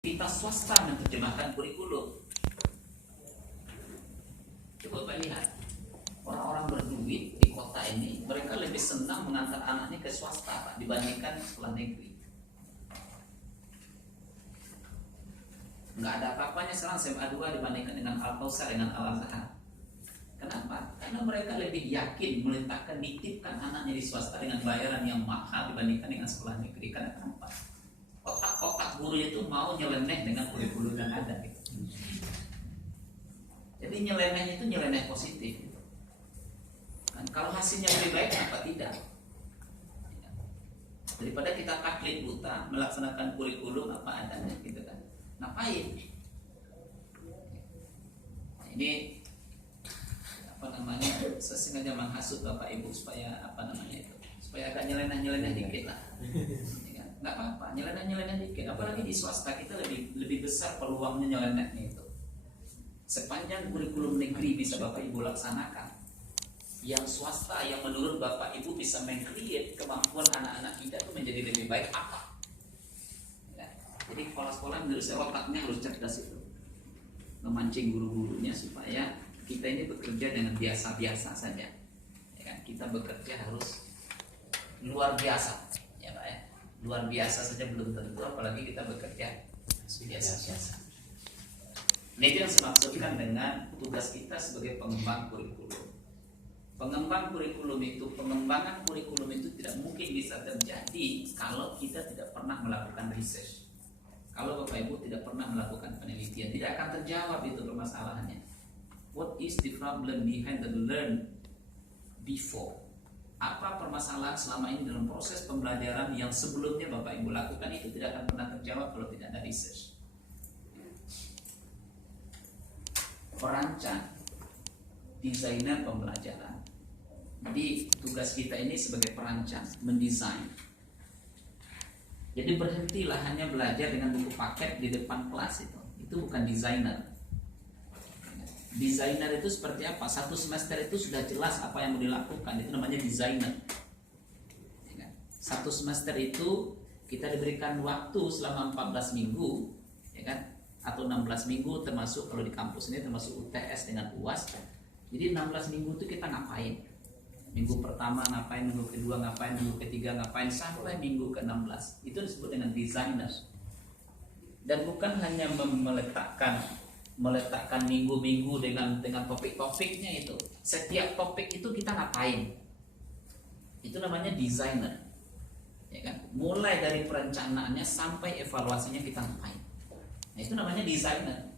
kita swasta menerjemahkan kurikulum. Coba Bapak lihat, orang-orang berduit di kota ini, mereka lebih senang mengantar anaknya ke swasta Pak, dibandingkan sekolah negeri. Nggak ada apa-apanya sekarang SMA 2 dibandingkan dengan Al-Kausar dengan Al-Azhar. Kenapa? Karena mereka lebih yakin meletakkan, nitipkan anaknya di swasta dengan bayaran yang mahal dibandingkan dengan sekolah negeri. Karena kenapa? Otak-otak guru itu mau nyeleneh dengan kurikulum yang ada gitu. Jadi nyelenehnya itu nyeleneh positif gitu. Dan kalau hasilnya lebih baik, kenapa tidak? Daripada kita taklid buta melaksanakan kurikulum apa adanya gitu kan. Ngapain? Nah, ini apa namanya? Saya sengaja menghasut Bapak Ibu supaya apa namanya itu? Supaya agak nyeleneh dikit lah. Ya, nggak apa-apa, nyeleneh dikit. Apalagi di swasta kita lebih besar peluangnya nyelenehnya itu. Sepanjang kurikulum negeri bisa Bapak Ibu laksanakan, yang swasta yang menurut Bapak Ibu bisa meng-create kemampuan anak-anak kita itu menjadi lebih baik apa? Jadi sekolah-sekolah menurut saya otaknya harus cerdas itu, memancing guru-gurunya supaya kita ini bekerja dengan biasa-biasa saja. Ya kan? Kita bekerja harus luar biasa, ya Pak ya. Luar biasa saja belum tentu, apalagi kita bekerja biasa-biasa. Nah, itu yang saya maksudkan dengan tugas kita sebagai pengembang kurikulum. Pengembangan kurikulum itu tidak mungkin bisa terjadi kalau kita tidak pernah melakukan research. Kalau Bapak Ibu tidak pernah melakukan penelitian, tidak akan terjawab itu permasalahannya. What is the problem behind the learn before? Apa permasalahan selama ini dalam proses pembelajaran yang sebelumnya Bapak Ibu lakukan itu tidak akan pernah terjawab kalau tidak ada research. Perancang, desainer pembelajaran. Jadi tugas kita ini sebagai perancang, mendesain. Jadi berhentilah hanya belajar dengan buku paket di depan kelas itu. Itu bukan desainer. Desainer itu seperti apa? Satu semester itu sudah jelas apa yang mau dilakukan. Itu namanya desainer. Satu semester itu kita diberikan waktu selama 14 minggu, ya kan? Atau 16 minggu termasuk kalau di kampus ini termasuk UTS dengan UAS. Jadi 16 minggu itu kita ngapain? Minggu pertama ngapain, minggu kedua ngapain, minggu ketiga ngapain, sampai minggu ke-16. Itu disebut dengan designer. Dan bukan hanya meletakkan minggu-minggu dengan topik-topiknya itu. Setiap topik itu kita ngapain? Itu namanya designer. Ya kan? Mulai dari perencanaannya sampai evaluasinya kita ngapain. Nah, itu namanya designer.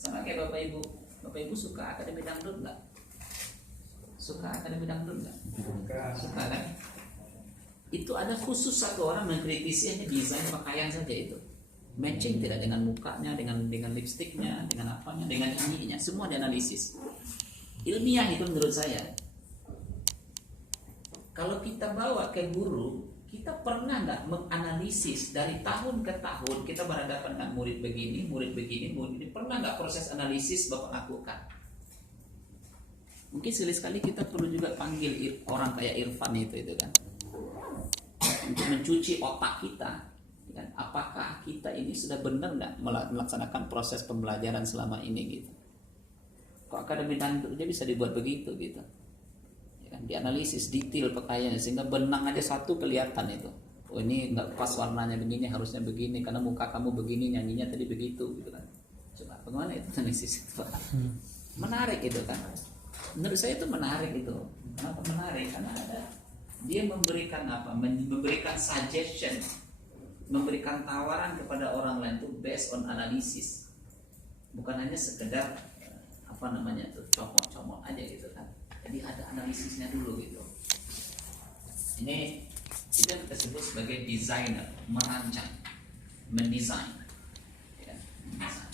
Sama kayak Bapak Ibu. Bapak Ibu suka akademi dangdut enggak? Suka akademi dangdut enggak? Suka kan? Itu ada khusus satu orang mengkritisi hanya desain pakaian saja itu. Matching tidak dengan mukanya, dengan lipstiknya, dengan apanya, dengan ininya, semua dianalisis. Ilmiah itu menurut saya. Kalau kita bawa ke guru, kita pernah nggak menganalisis dari tahun ke tahun kita berhadapan dengan murid begini, pernah nggak proses analisis Bapak lakukan? Mungkin sekali-sekali kita perlu juga panggil orang kayak Irfan itu kan, untuk mencuci otak kita, kan? Apakah kita ini sudah benar nggak melaksanakan proses pembelajaran selama ini gitu? Kok akademi dangdut aja bisa dibuat begitu gitu? Ya kan? Dianalisis detail pakaiannya sehingga benang aja satu kelihatan itu. Oh ini nggak pas warnanya begini, harusnya begini karena muka kamu begini, nyanyinya tadi begitu gitu kan? Coba bagaimana itu analisis itu? Menarik itu kan? Menurut saya itu menarik itu. Kenapa menarik? Karena dia memberikan apa? Memberikan suggestion, memberikan tawaran kepada orang lain itu based on analisis. Bukan hanya sekedar apa namanya tuh comot-comot aja gitu kan. Jadi ada analisisnya dulu gitu. Ini itu yang kita sebut sebagai designer, merancang, mendesain. Ya, mendesain.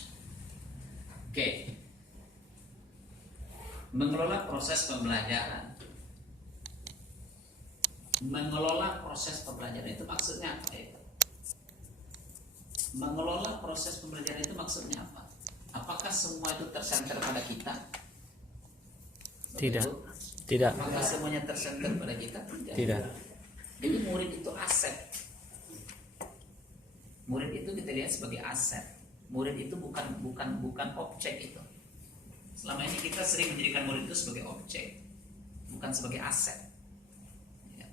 Oke. Mengelola proses pembelajaran. Mengelola proses pembelajaran itu maksudnya apa itu? Mengelola proses pembelajaran itu maksudnya apa? Apakah semua itu tersenter pada kita? Tidak. Apakah semuanya tersenter pada kita? Tidak. Jadi murid itu aset. Murid itu kita lihat sebagai aset. Murid itu bukan objek itu. Selama ini kita sering menjadikan murid itu sebagai objek, bukan sebagai aset. Ya.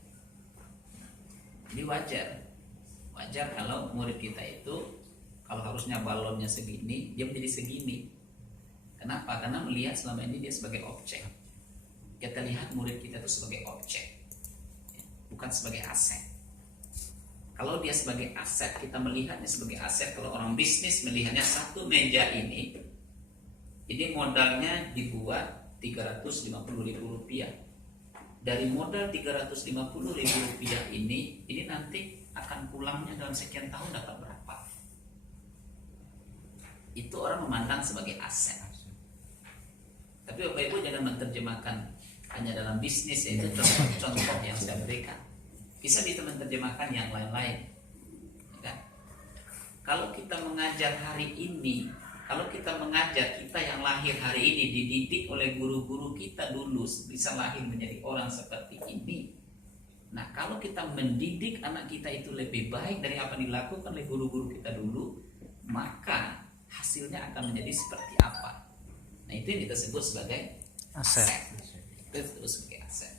Jadi wajar kalau murid kita itu, kalau harusnya balonnya segini, dia menjadi segini. Kenapa? Karena melihat selama ini dia sebagai objek. Kita lihat murid kita itu sebagai objek, bukan sebagai aset. Kalau dia sebagai aset, kita melihatnya sebagai aset. Kalau orang bisnis melihatnya satu meja ini modalnya dibuat Rp350.000. Dari modal Rp350.000 ini nanti akan pulangnya dalam sekian tahun dapat berapa? Itu orang memandang sebagai aset. Tapi Bapak Ibu jangan menerjemahkan hanya dalam bisnis, yaitu contoh yang saya berikan. Bisa diterjemahkan yang lain-lain. Ya kan? Kalau kita mengajar hari ini, kalau kita mengajar, kita yang lahir hari ini dididik oleh guru-guru kita dulu bisa lahir menjadi orang seperti ini. Nah, kalau kita mendidik anak kita itu lebih baik dari apa dilakukan oleh guru-guru kita dulu, maka hasilnya akan menjadi seperti apa? Nah, itu yang kita sebut sebagai aset. Itu disebut sebagai aset.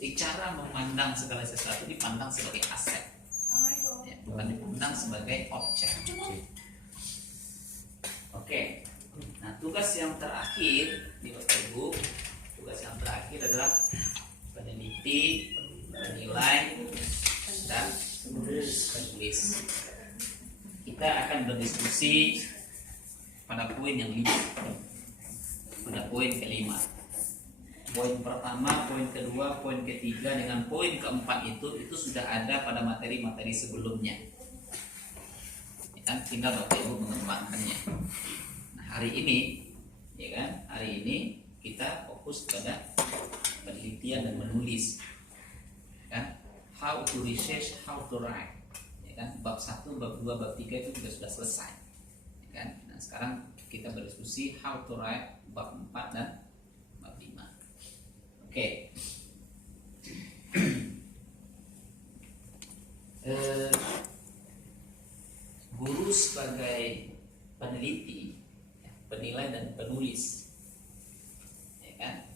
Di cara memandang segala sesuatu dipandang sebagai aset, ya, bukan dipandang sebagai objek. Oke. Nah, tugas yang terakhir di Bapak Ibu, tugas yang terakhir adalah peneliti, menilai, dan menulis. Kita akan berdiskusi pada poin yang 5. Pada poin ke-5. Poin pertama, poin kedua, poin ketiga dengan poin keempat itu sudah ada pada materi-materi sebelumnya. Kan tinggal Bapak Ibu mengembangkannya. Nah, hari ini, ya kan, hari ini kita fokus pada penelitian dan menulis. Kan? How to research, how to write. Ya kan? Bab 1, bab 2, bab 3 itu juga sudah selesai. Ya kan? Nah, sekarang kita berdiskusi how to write bab 4 dan bab 5. Oke. Guru sebagai peneliti, penilai dan penulis, ya kan?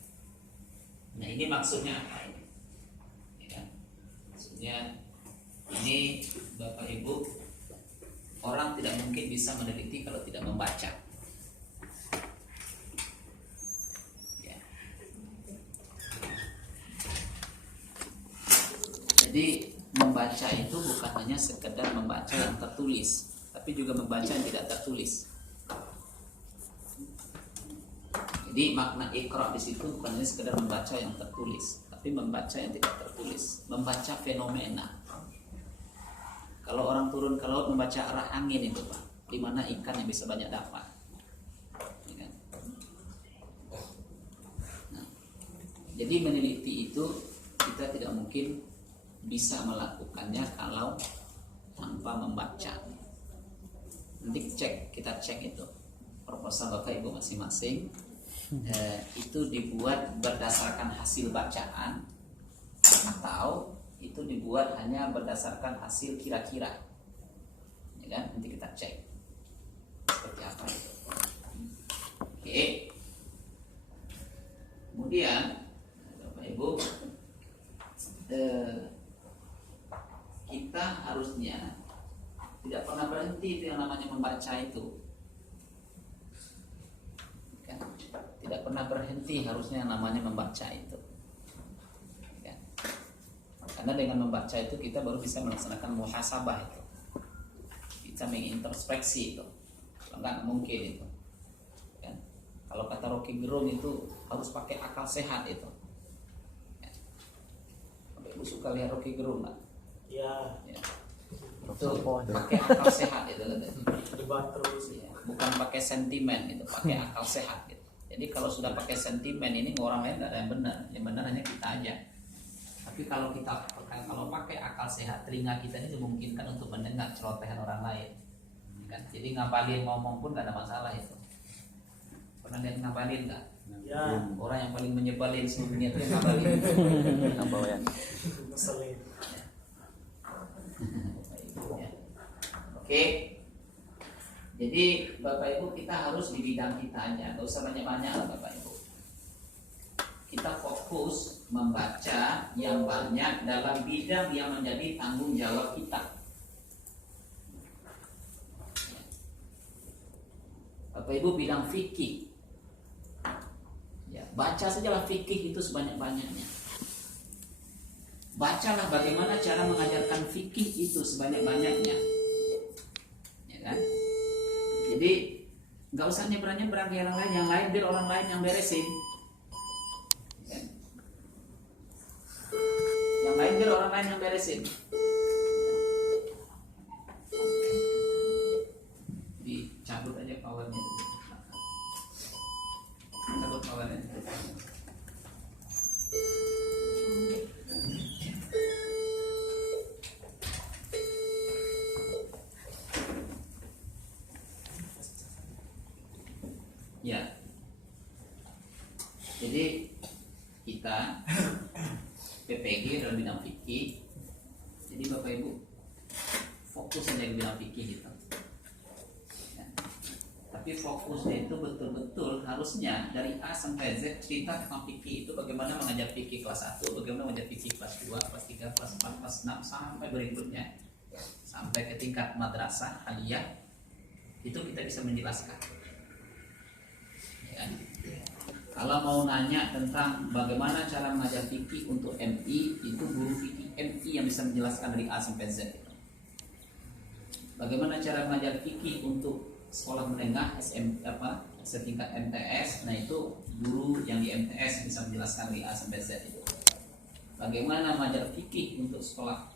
Nah, ini maksudnya apa ini? Ya kan? Maksudnya ini Bapak Ibu, orang tidak mungkin bisa meneliti kalau tidak membaca. Ya. Jadi membaca itu bukan hanya sekedar membaca yang tertulis, tapi juga membaca yang tidak tertulis. Jadi makna iqra di situ bukan hanya sekedar membaca yang tertulis, tapi membaca yang tidak tertulis, membaca fenomena. Kalau orang turun ke laut membaca arah angin itu, Pak, di mana ikan yang bisa banyak dapat. Ya kan? Nah, jadi meneliti itu kita tidak mungkin bisa melakukannya kalau tanpa membaca. Nanti kita cek itu proposal Bapak Ibu masing-masing. Itu dibuat berdasarkan hasil bacaan atau itu dibuat hanya berdasarkan hasil kira-kira, ya kan? Nanti kita cek seperti apa itu. Oke. Kemudian Bapak Ibu, kita harusnya tidak pernah berhenti itu yang namanya membaca itu. Tidak pernah berhenti harusnya yang namanya membaca itu, ya. Karena dengan membaca itu kita baru bisa melaksanakan muhasabah itu, kita mengintrospeksi itu. Kalau enggak mungkin itu, ya. Kalau kata Rocky Gerung itu harus pakai akal sehat itu, ya. Ibu suka lihat Rocky Gerung nggak? Ya. Itu pakai akal sehat itu, debat terus, ya. Bukan pakai sentimen itu, pakai akal sehat gitu. Jadi kalau sudah pakai sentimen ini orang lain tidak ada yang benar, yang benar hanya kita aja. Tapi kalau pakai akal sehat, telinga kita ini dimungkinkan untuk mendengar celotehan orang lain. Kan? Jadi ngapalin ngomong pun tidak ada masalah itu. Pernah lihat ngapalin nggak? Ya. Orang yang paling menyebalin seluruh dunia itu yang ngapalin. Ngapalin. Ngeselin. Oke. Jadi Bapak Ibu kita harus di bidang kita aja, nggak usah banyak-banyak lah Bapak Ibu. Kita fokus membaca yang banyak dalam bidang yang menjadi tanggung jawab kita. Bapak Ibu bidang fikih, ya, baca sajalah fikih itu sebanyak-banyaknya. Bacalah bagaimana cara mengajarkan fikih itu sebanyak-banyaknya, ya kan? Jadi nggak usah nyebrang-nyebrang ke yang lain biar orang lain yang beresin. Ya. Yang lain biar orang lain yang beresin. Dicabut aja powernya. Cabut powernya. Ya, jadi kita PPG dalam bidang fikih. Jadi Bapak Ibu fokus saja di bidang fikih gitu. Ya. Tapi fokusnya itu betul-betul harusnya dari A sampai Z cerita tentang fikih itu bagaimana mengajar fikih kelas 1, bagaimana mengajar fikih kelas 2, kelas 3, kelas 4, kelas 6 sampai berikutnya sampai ke tingkat madrasah aliyah itu kita bisa menjelaskan. Ya. Kalau mau nanya tentang bagaimana cara mengajar fikih untuk MI, itu guru fikih MI yang bisa menjelaskan dari A sampai Z. Bagaimana cara mengajar fikih untuk sekolah menengah setingkat MTS, nah itu guru yang di MTS bisa menjelaskan dari A sampai Z itu. Bagaimana mengajar fikih untuk sekolah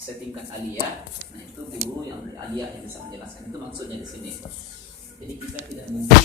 setingkat aliyah, nah itu guru yang dari aliyah yang bisa menjelaskan. Itu maksudnya di sini. Jadi kita tidak mungkin